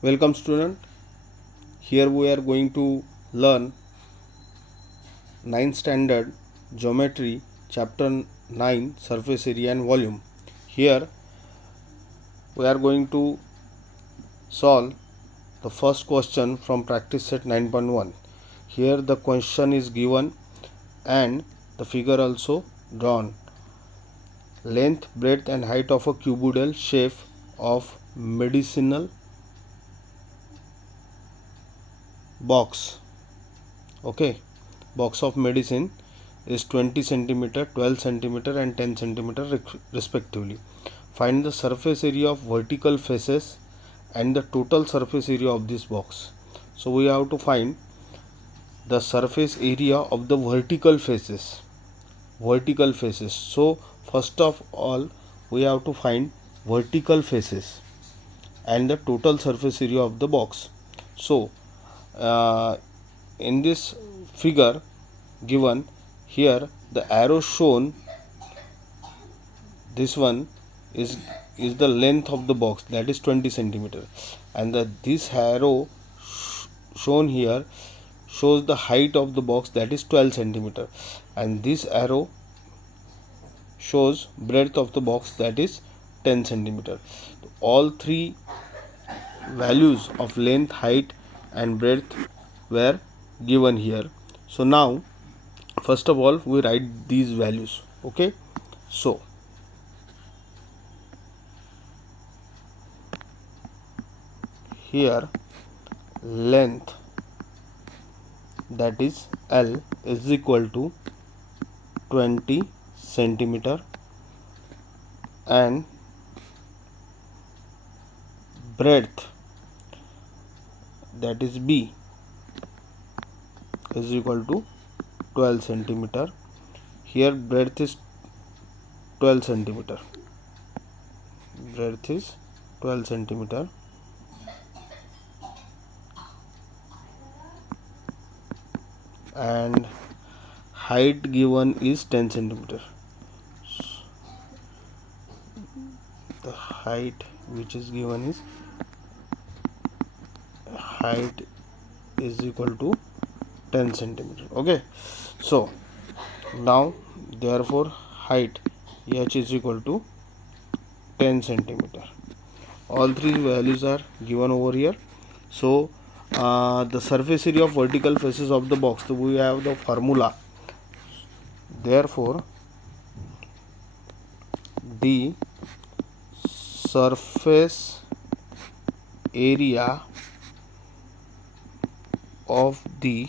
Welcome student. Here we are going to learn 9th standard geometry chapter 9 surface area and volume. Here we are going to solve the first question from practice set 9.1. Here the question is given and the figure also drawn. Length, breadth and height of a cuboidal shape of medicinal box. Okay, box of medicine is 20 centimeter, 12 centimeter and 10 centimeter respectively. Find the surface area of vertical faces and the total surface area of this box. So we have to find the surface area of the vertical faces. So first of all we have to find vertical faces and the total surface area of the box. So in this figure given here, the arrow shown, this one is the length of the box, that is 20 centimeter, and this arrow shown here shows the height of the box, that is 12 centimeter, and this arrow shows breadth of the box, that is 10 centimeter. All three values of length, height and breadth were given here. So now first of all we write these values. Okay, so here length, that is L, is equal to 20 centimeter and breadth, that is B, is equal to 12 centimeter. Here breadth is 12 centimeter, breadth is 12 centimeter and height given is 10 centimeter. The height which is given is height is equal to 10 centimeter. Okay, so now therefore height h is equal to 10 centimeter. All three values are given over here. So the surface area of vertical faces of the box, so we have the formula. Therefore the surface area of the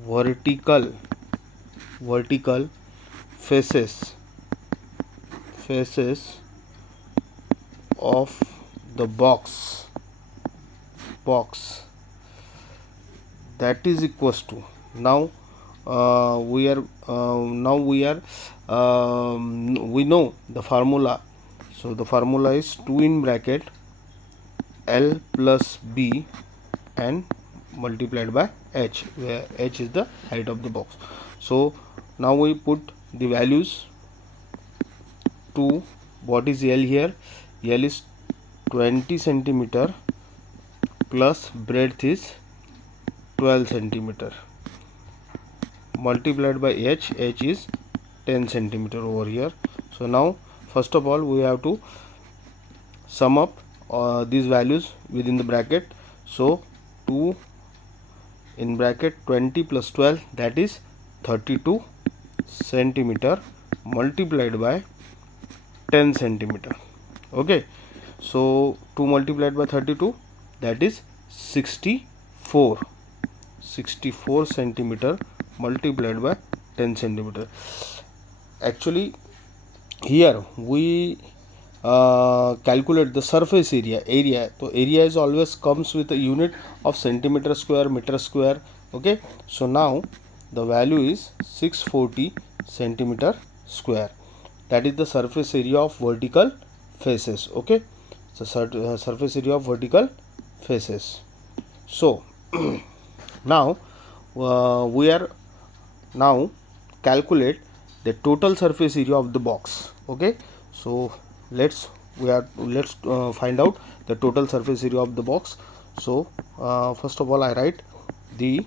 vertical faces of the box, that is equals to, now we know the formula. So the formula is 2 in bracket L plus B and multiplied by h, where h is the height of the box. So now we put the values to what is L here. L is 20 centimeter plus breadth is 12 centimeter multiplied by h is 10 centimeter over here. So now first of all we have to sum up these values within the bracket. So 2 in bracket 20 plus 12, that is 32 centimeter multiplied by 10 centimeter. Okay, so 2 multiplied by 32, that is 64 centimeter multiplied by 10 centimeter. Actually here we calculate the surface area. So area is always comes with a unit of centimeter square, meter square. Okay, so now the value is 640 centimeter square, that is the surface area of vertical faces. Okay, so surface area of vertical faces. So now we are now calculate the total surface area of the box. Okay, so let's let's find out the total surface area of the box. So first of all, I write the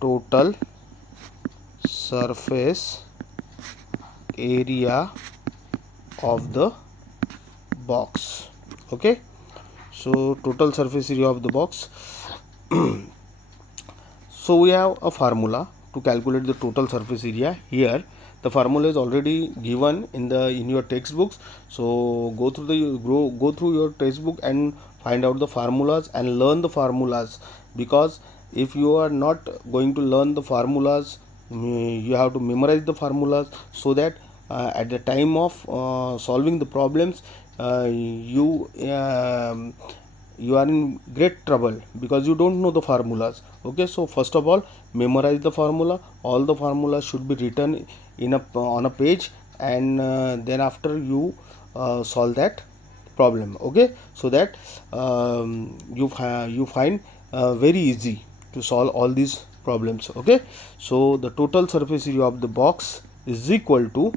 total surface area of the box. Okay, so total surface area of the box. So we have a formula to calculate the total surface area. Here the formula is already given in your textbooks, so go through your textbook and find out the formulas and learn the formulas, because if you are not going to learn the formulas, you have to memorize the formulas, so that at the time of solving the problems, you are in great trouble because you don't know the formulas. Okay, so first of all, memorize the formula. All the formulas should be written on a page, and then after you solve that problem. Okay, so that you find very easy to solve all these problems. Okay, so the total surface area of the box is equal to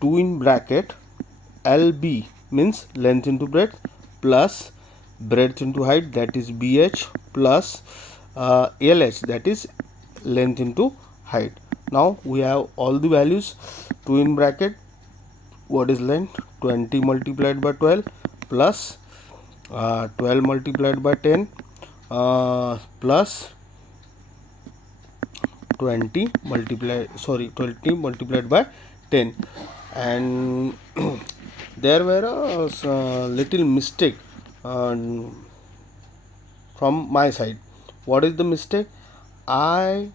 2 in bracket LB, means length into breadth, plus breadth into height, that is BH, plus LH, that is length into height. Now we have all the values. 2 in bracket, what is length? 20 multiplied by 12 plus 12 multiplied by 10 plus 20 multiplied by 10. And there were a little mistake uh, from my side. What is the mistake? I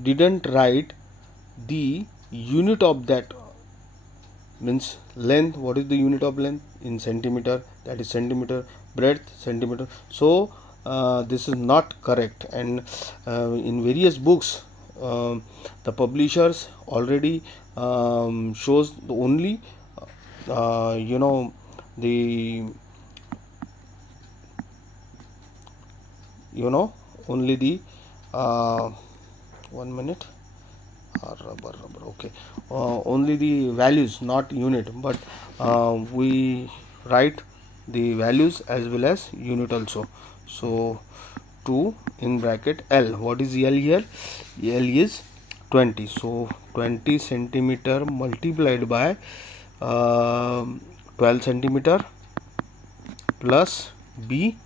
didn't write the unit of that, means length. What is the unit of length? In centimeter, that is centimeter. Breadth, centimeter. So this is not correct, and in various books the publishers already shows only the only the uh, 1 minute. Rubber, okay. Only the values, not unit, but we write the values as well as unit also. So 2 in bracket L. What is L here? L is 20. So 20 centimeter multiplied by 12 centimeter, plus B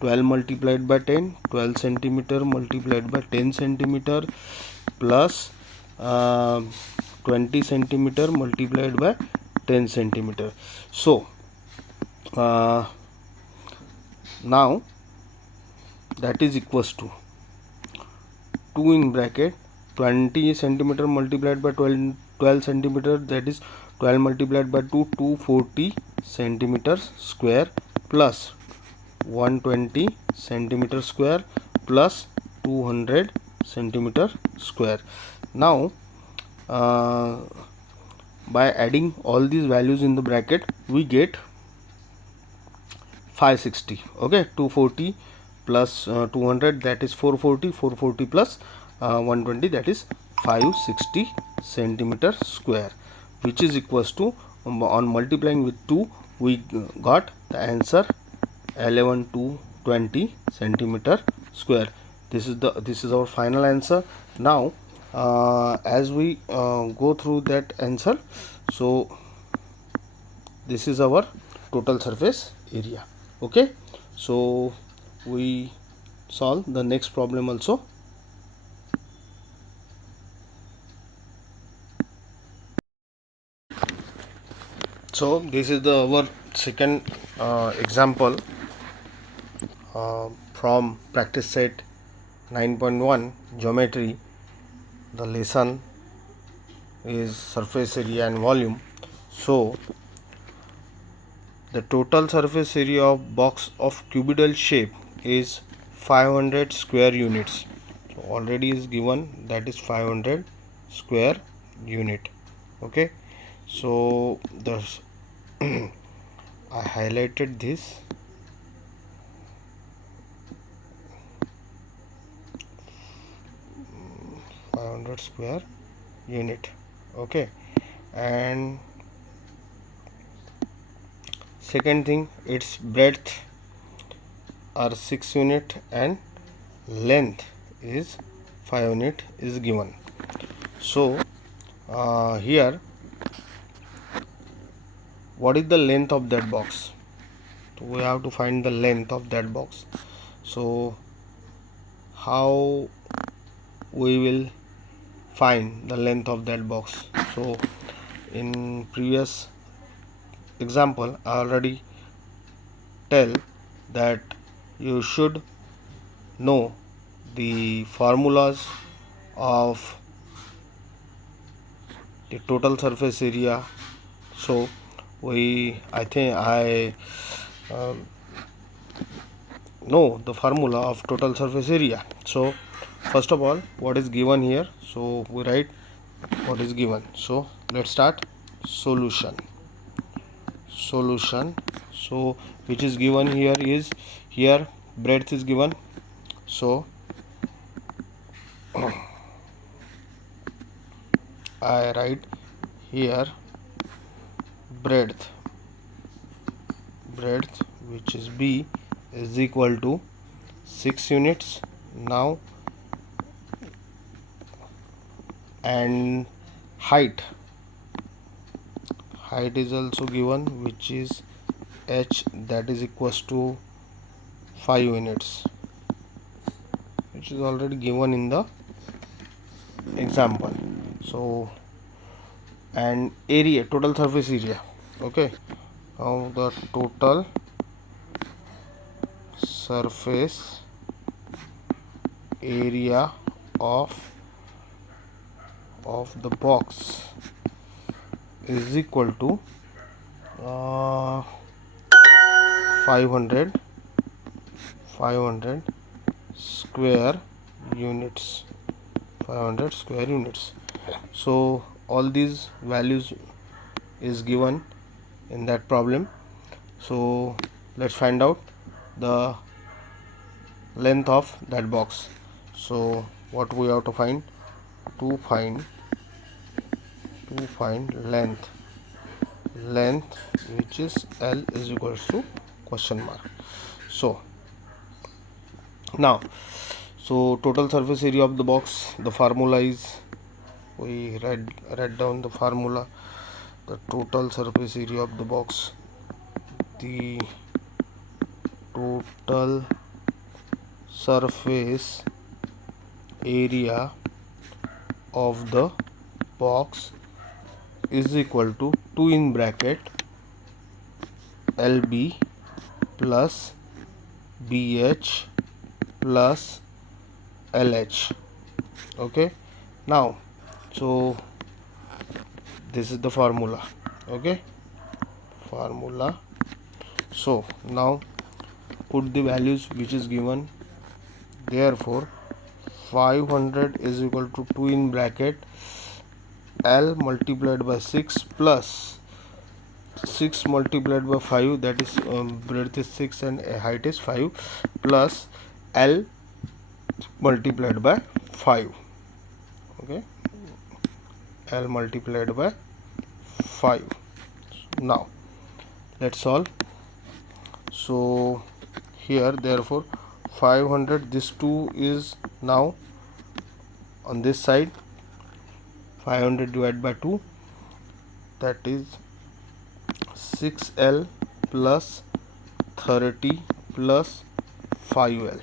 12 multiplied by 10, 12 centimeter multiplied by 10 centimeter, plus uh, 20 centimeter multiplied by 10 centimeter. So now that is equals to 2 in bracket 20 centimeter multiplied by 12 centimeter, that is 12 multiplied by 2, 240 centimeters square, plus 120 centimeter square, plus 200 centimeter square. Now by adding all these values in the bracket, we get 560. Okay, 240 plus 200, that is 440. 440 plus 120, that is 560 centimeter square, which is equals to, on multiplying with 2, we got the answer 11220 centimeter square. This is our final answer. Now as we go through that answer, so this is our total surface area. Okay, so we solve the next problem also. So this is our second example from practice set 9.1 geometry. The lesson is surface area and volume. So the total surface area of box of cuboidal shape is 500 square units. So already is given, that is 500 square unit. Okay, so the I highlighted this. .500 square unit. Okay, and second thing, its breadth are 6 unit and length is 5 unit is given. So here, what is the length of that box? So we have to find the length of that box. So how we will find the length of that box? So in previous example I already tell that you should know the formulas of the total surface area. So I think I know the formula of total surface area. So first of all, what is given here? So we write what is given. So let's start. Solution. So which is given here is, here breadth is given. So I write here breadth which is B is equal to 6 units. Now, and height is also given, which is H, that is equals to 5 units, which is already given in the example. So and area, total surface area. Okay, now the total surface area of the box is equal to 500 square units. 500 square units. So all these values is given in that problem. So let's find out the length of that box. So what we have to find? To find length, which is L is equals to question mark. So now, so total surface area of the box, the formula is, we write down the formula. The total surface area of the box, the total surface area of the box is equal to 2 in bracket LB plus BH plus LH. Okay, now so this is the formula. Okay, formula. So now put the values which is given. Therefore 500 is equal to 2 in bracket L multiplied by 6 plus 6 multiplied by 5, that is breadth is 6 and height is 5, plus L multiplied by 5. Okay, L multiplied by 5. Now let's solve. So here, therefore 500, this 2 is now on this side. 500 divided by 2, that is 6L plus 30 plus 5L.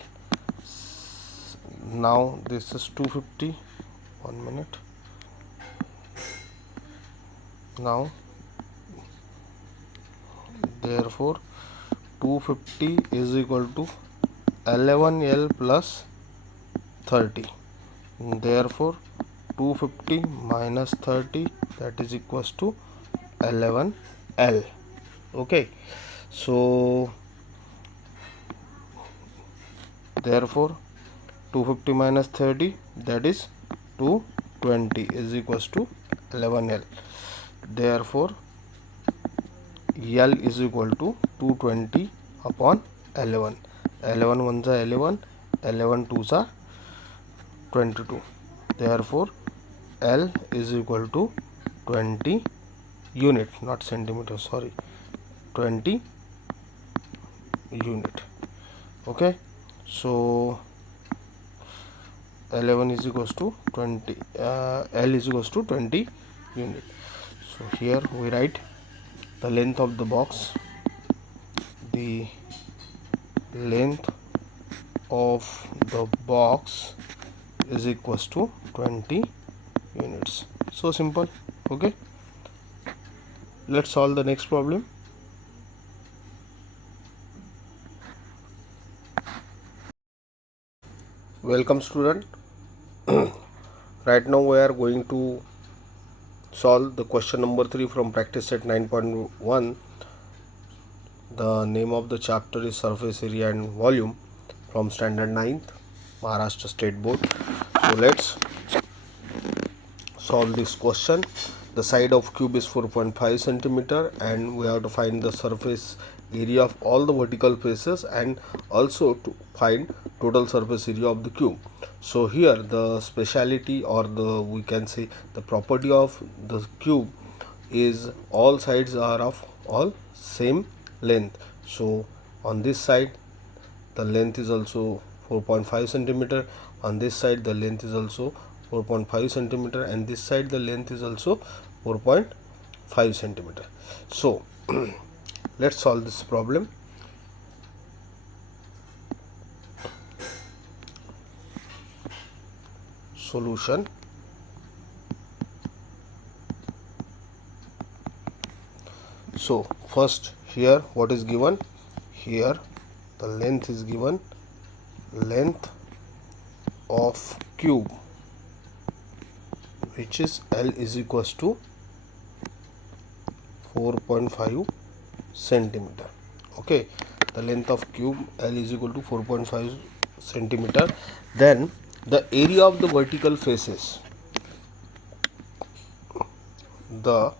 Now this is 250. 1 minute. Now therefore 250 is equal to 11L plus 30. Therefore 250 minus 30, that is equals to 11L. Okay, so therefore 250 minus 30, that is 220, is equals to 11L. Therefore L is equal to 220 upon 11. 11 ones are 11, 11 twos are 22. Therefore L is equal to 20 unit, not centimeter, sorry, 20 unit. Okay, so L11 is equals to 20, L is equals to 20 unit. So here we write the length of the box. The length of the box is equals to 20 units. So simple. Okay, let's solve the next problem. Welcome student. Right now we are going to solve the question number 3 from practice set 9.1. The name of the chapter is surface area and volume from standard 9th Maharashtra State Board. So let's solve this question. The side of cube is 4.5 centimeter and we have to find the surface area of all the vertical faces and also to find total surface area of the cube. So here the speciality, or the we can say the property of the cube is all sides are of all same length. So on this side the length is also 4.5 centimeter, on this side the length is also 4.5 centimeter, and this side the length is also 4.5 centimeter. So let's solve this problem. Solution. So first here what is given? Here the length is given, length of cube, which is L is equals to 4.5 centimeter. Okay, the length of cube L is equal to 4.5 centimeter. Then the area of the vertical faces, the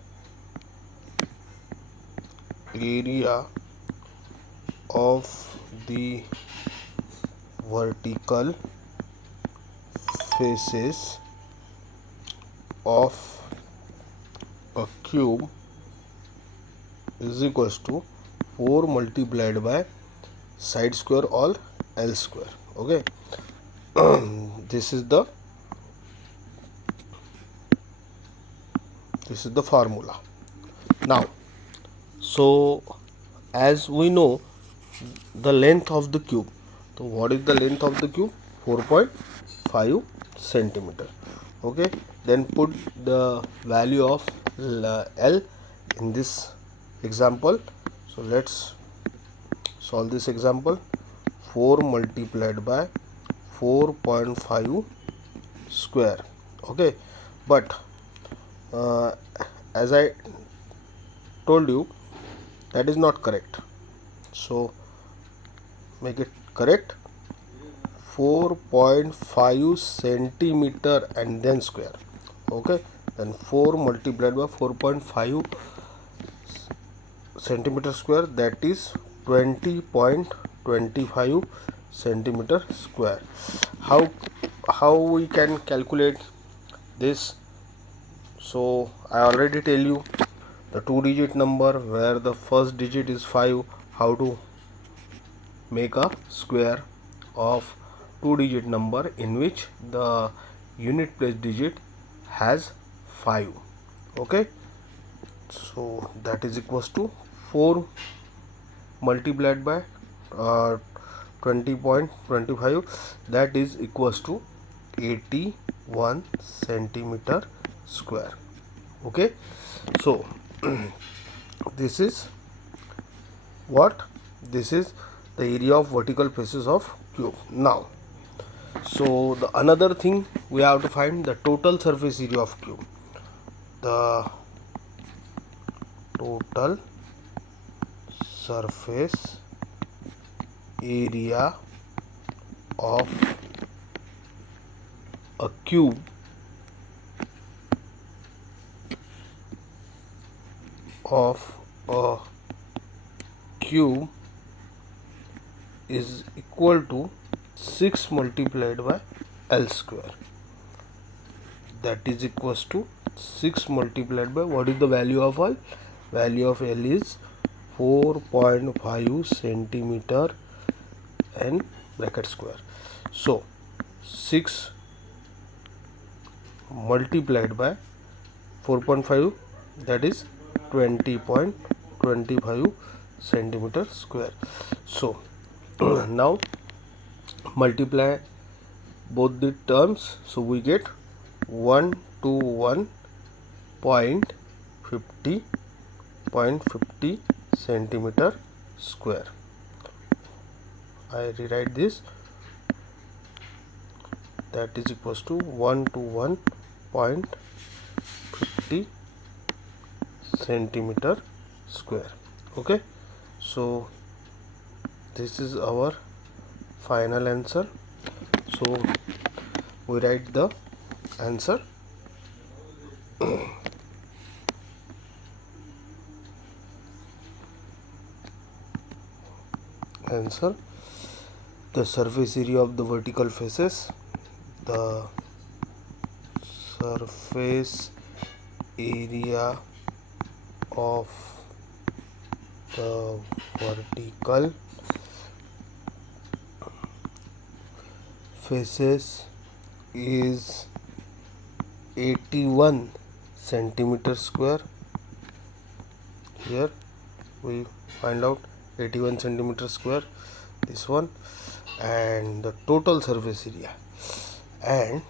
area of the vertical faces of a cube is equals to 4 multiplied by side square or L square. Okay, this is the formula. Now, so as we know the length of the cube, so what is the length of the cube? 4.5 centimeter. Okay, then put the value of L in this example. So let's solve this example. 4 multiplied by 4.5 square. Okay, but as I told you, that is not correct. So make it correct. 4.5 centimeter and then square. Okay, then 4 multiplied by 4.5 centimeter square, that is 20.25 centimeter square. How we can calculate this? So I already tell you the 2-digit number where the first digit is 5, how to make a square of 2-digit number in which the unit place digit has 5. Okay, so that is equals to 4 multiplied by 20.25, that is equals to 81 centimeter square. Okay, so this is what? This is the area of vertical faces of cube. Now, so the another thing we have to find the total surface area of cube. The total surface area of a cube is equal to 6 multiplied by L square, that is equals to 6 multiplied by, what is the value of L? Value of L is 4.5 centimeter and bracket square. So 6 multiplied by 4.5, that is 20.25 centimeter square. So now multiply both the terms, so we get 121.50 centimeter square. I rewrite this, that is equals to 121.50 centimeter square. Okay, so this is our final answer. So we write the answer. Answer: the surface area of the vertical faces, the surface area of the vertical faces is 81 centimeter square. Here we find out 81 centimeter square, this one, and the total surface area, and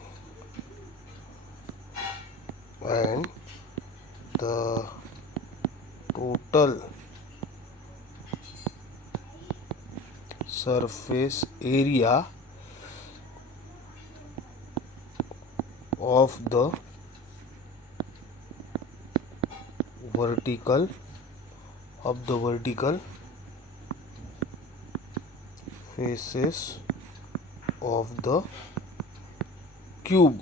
the total surface area of the vertical faces of the cube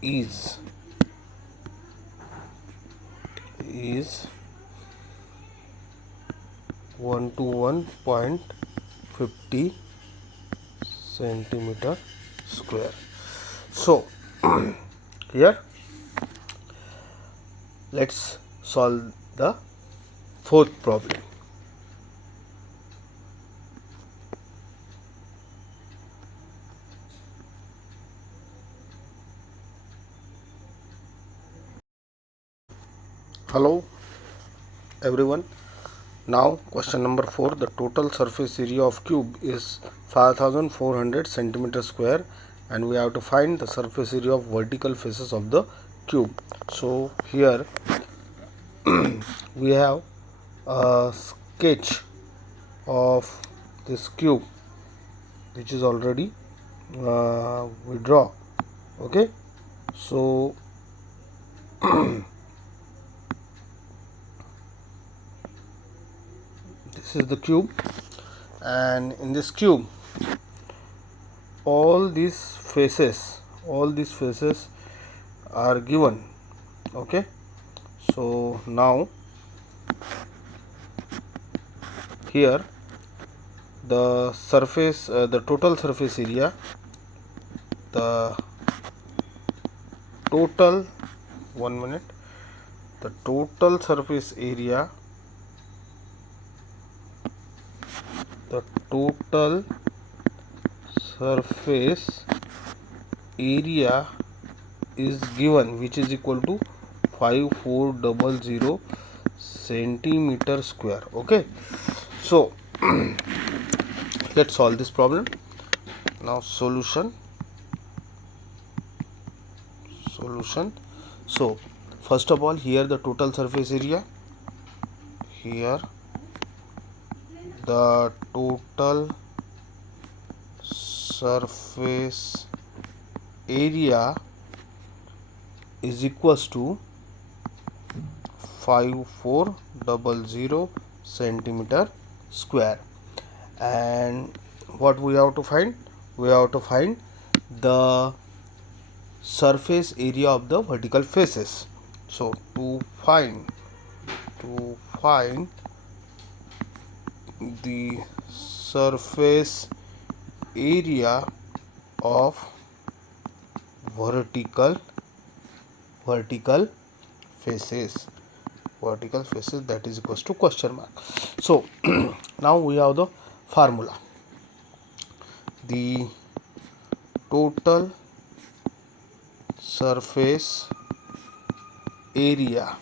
is 121.50 centimeter square. So here let's solve the fourth problem. Hello everyone. Now question number 4, the total surface area of cube is 5400 centimeter square, and we have to find the surface area of vertical faces of the cube. So here we have a sketch of this cube which is already we draw. Okay, so this is the cube, and in this cube all these faces are given. Okay, so now here the surface the total surface area, the total the total surface area, the total surface area is given, which is equal to 5400 centimeter square. Okay, so let's solve this problem. Now solution. So first of all, here the total surface area, here the total surface area is equals to 5400 centimeter square, and what we have to find? We have to find the surface area of the vertical faces. So to find the surface area of vertical vertical faces. Vertical faces, that is equals to question mark. So now we have the formula. The total surface area,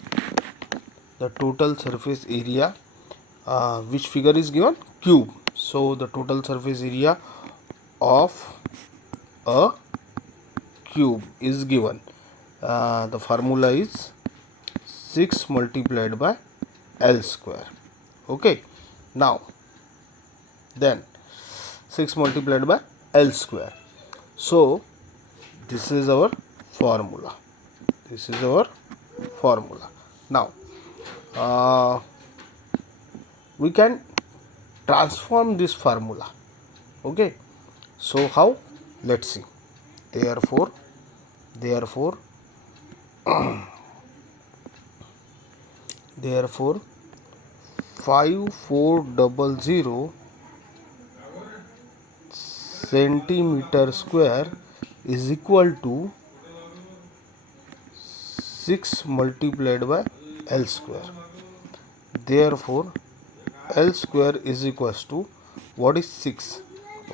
the total surface area, which figure is given? Cube. So the total surface area of a cube is given. The formula is 6 multiplied by L square. Okay, now then 6 multiplied by L square. So this is our formula. This is our formula. Now we can transform this formula. Okay, so how? Let's see. Therefore 5400 centimeter square is equal to 6 multiplied by L square. Therefore L square is equals to, what is 6?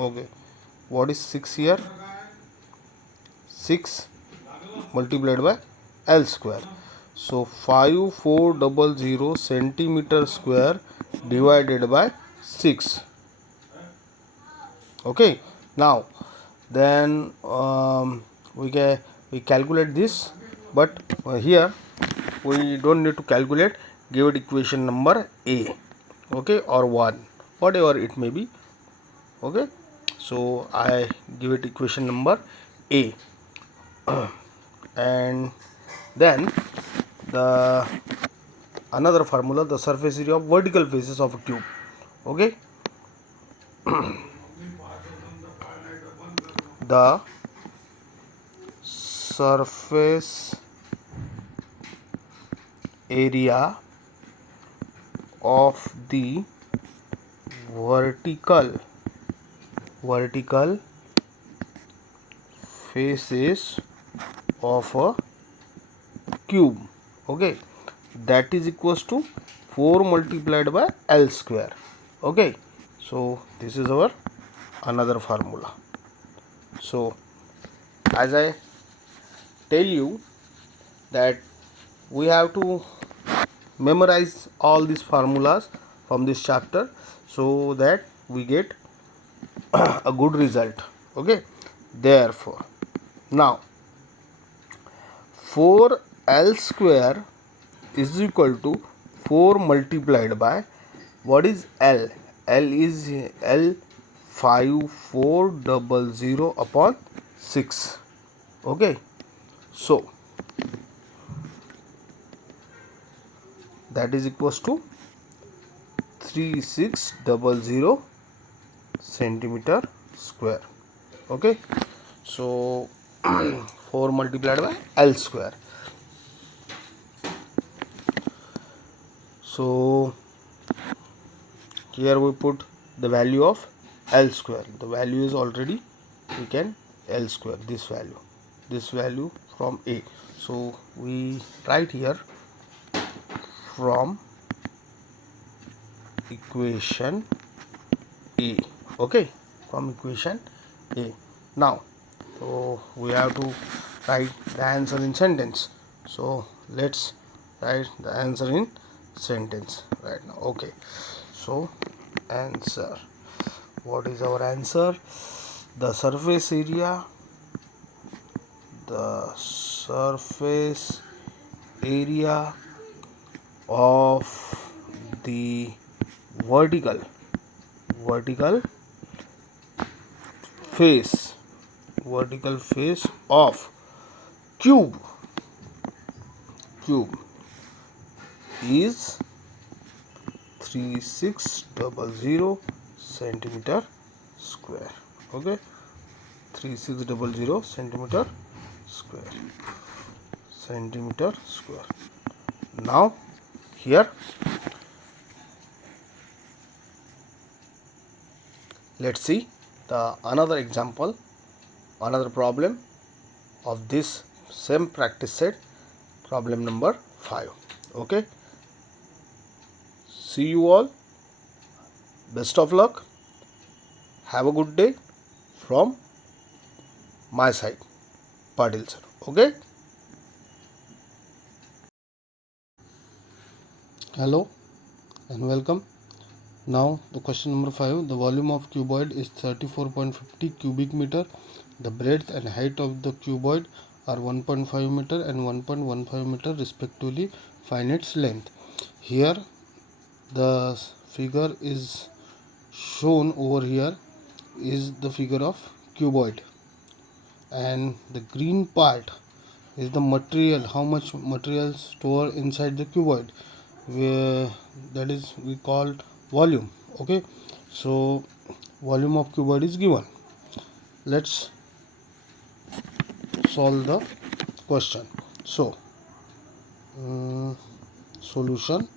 Okay, what is 6 here? 6 multiplied by L square. So 5400 centimeter square divided by 6. Okay, now then we calculate this, but here we don't need to calculate. Give it equation number A, okay, or 1, whatever it may be. Okay, so I give it equation number A. And then the another formula, the surface area of vertical faces of a cube. Okay, the surface area of the vertical faces of a cube, okay, that is equals to 4 multiplied by L square. Okay, so this is our another formula. So as I tell you that we have to memorize all these formulas from this chapter, so that we get a good result. Okay, therefore now 4L square is equal to 4 multiplied by, what is L? L is L 5400 upon 6. Okay, so that is equals to 3600 centimeter square. Okay, so 4 multiplied by L square. So here we put the value of L square. The value is already, we can L square, this value from A. So we write here from equation A. Okay, from equation A. Now so we have to write the answer in sentence. So let's write the answer in sentence right now. Okay, so answer, what is our answer? The surface area of the vertical face of cube is 3600 centimeter square. Okay, 3600 centimeter square. Now here let's see the another example, another problem of this same practice set. problem number 5. Okay, see you all, best of luck, have a good day from my side, Patil sir. Okay. Hello and welcome. Now the question number 5. The volume of cuboid is 34.50 cubic meter. The breadth and height of the cuboid are 1.5 meter and 1.15 meter respectively. Find its length. Here the figure is shown over here is the figure of cuboid, and the green part is the material, how much material stored inside the cuboid, where that is we call volume. Okay, so volume of cuboid is given. Let's solve the question. So solution.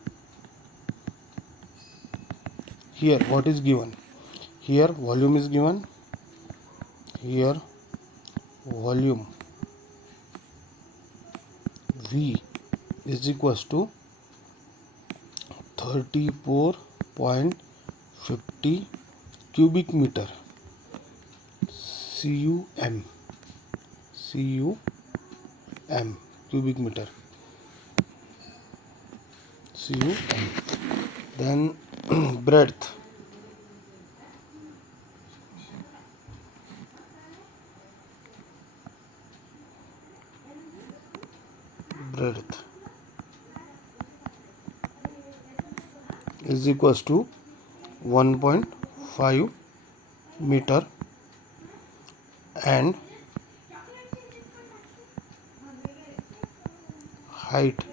Here what is given? Here volume is given. Here volume V is equals to 34.50 cubic meter, cum cubic meter, cum. Then breadth is equals to 1.5 meter, and height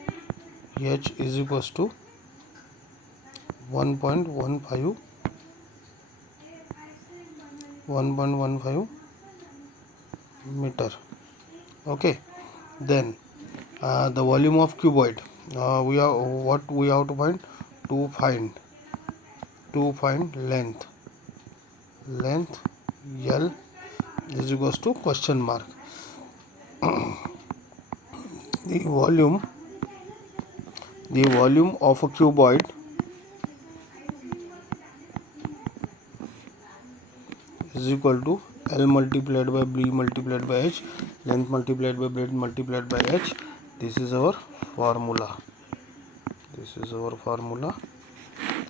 h is equals to 1.15 meter. Okay, then the volume of cuboid, we are what we have to find, to find length L is equals to question mark. the volume of a cuboid is equal to L multiplied by B multiplied by H, length multiplied by breadth multiplied by H. This is our formula.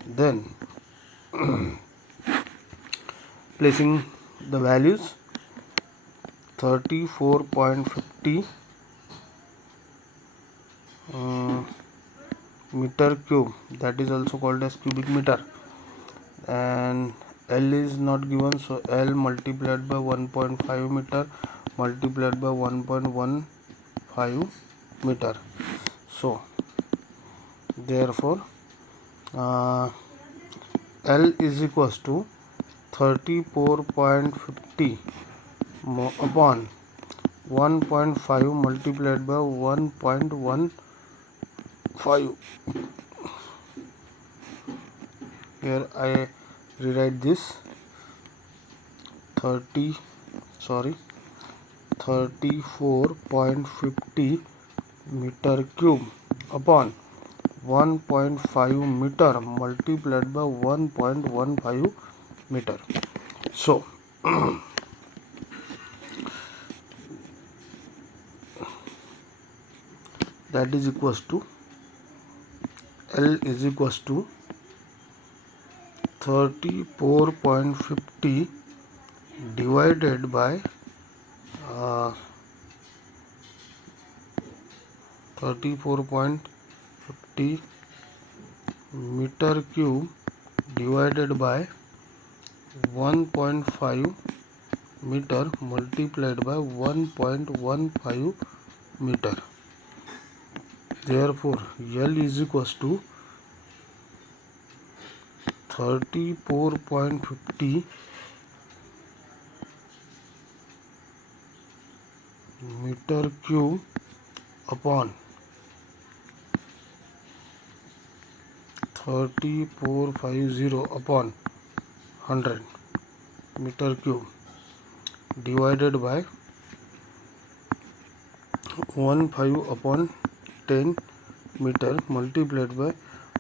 Then placing the values, 34.50 meter cube, that is also called as cubic meter, and L is not given, so L multiplied by 1.5 meter multiplied by 1.15 meter. So therefore L is equals to 34.50 upon 1.5 multiplied by 1.15. Here I rewrite this 34.50 meter cube upon 1.5 meter multiplied by 1.15 meter. So that is equals to L is equals to 34.50 divided by 34.50 meter cube divided by 1.5 meter multiplied by 1.15 meter. Therefore L is equals to 34.50 meter cube upon 3450 upon 100 meter cube divided by 15 upon 10 meter multiplied by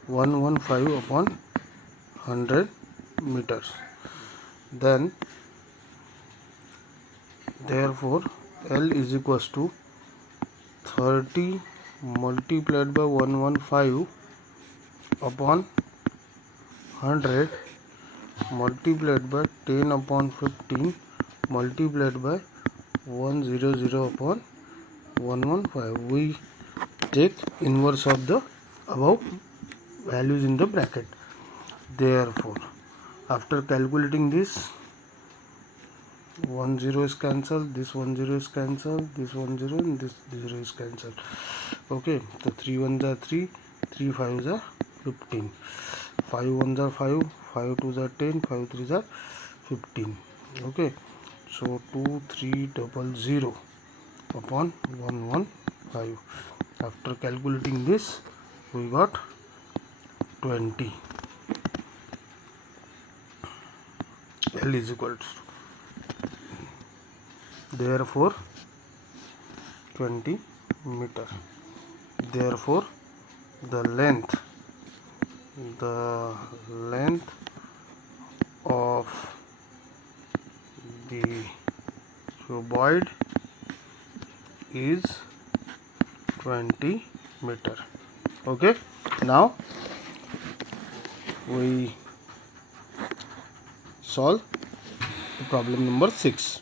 115 upon 100 meters. Then therefore L is equals to 30 multiplied by 115 upon 100 multiplied by 10 upon 15 multiplied by 100 upon 115. We take inverse of the above values in the bracket. Therefore, after calculating this, 10 is cancelled, this 10 is cancelled, this 10 and this 0 is cancelled. Okay, so 3 ones are 3, 3 5s are 15, 5 ones are 5, 5 2s are 10, 5 3s are 15. Okay, so 2300 upon 115. After calculating this, we got 20. L is equal to, therefore 20 meter. Therefore the length of the cuboid is 20 meter. Okay, now we solve the problem number 6.